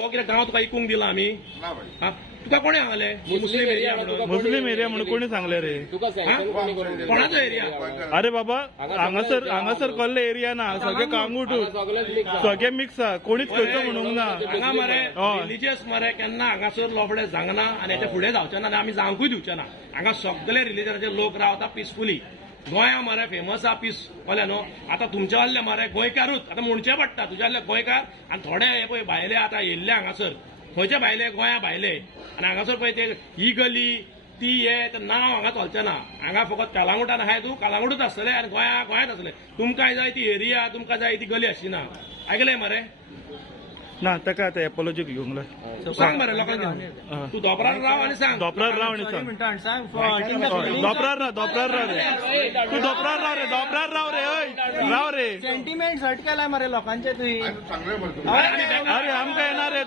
हो कितें गांव तुका इकूंक दिला आमी ना बाई. हा? तुका कोणी सांगले मुस्लिम एरिया म्हणून मुस्लिम एरिया म्हणून कोणी सांगले रे? कोणाचो एरिया अरे बाबा हांगासर कसले एरिया ना, सगळे कांगूट सगळे मिक्स हा, कोणीच खंयचो म्हणूंक ना. हांगा मरे हय. रिलीजियस मरे केन्ना हांगासर लोबडे जावना आनी हेच्या फुडें जावचे ना आनी आमी जावंकूय दिवचे ना. हांगा सगळे रिलीजनाचे लोक रावता पिसफुली. गोंया मरे फेमस आहा पीस कोल्या न्हू. आतां तुमचे वाले मरे गोंयकारूच आतां म्हणचे पडटा तुजे वाले गोंयकार आनी थोडे हे पळय भायले आतां येयल्ले हांगासर खंयचे भायले गोंया भायले आनी हांगासर पळय ते ही गली ती हे नांव हांगा चलचें ना. हांगा फकत कलांगुटान आहाय तूं कलांगुटूच आसतलें आनी गोंयांत आसतलें. तुमकां जाय ती एरिया तुमकां जाय ती गली आशिना. आयकलें मरे ना ताका आतां एपोलॉजी घेवंक लाय. सांग मरे लोकांक तूं दोपरार राव आनी सांग. दोपरार राव आनी सांग. दोपरार राव रे. तू दोपरार राव रे. हय राव रे. सेंटिमेंट हट केलाय मरे लोकांचे तुही. आणि चांगले बोलतो. अरे आमकां येणार रे.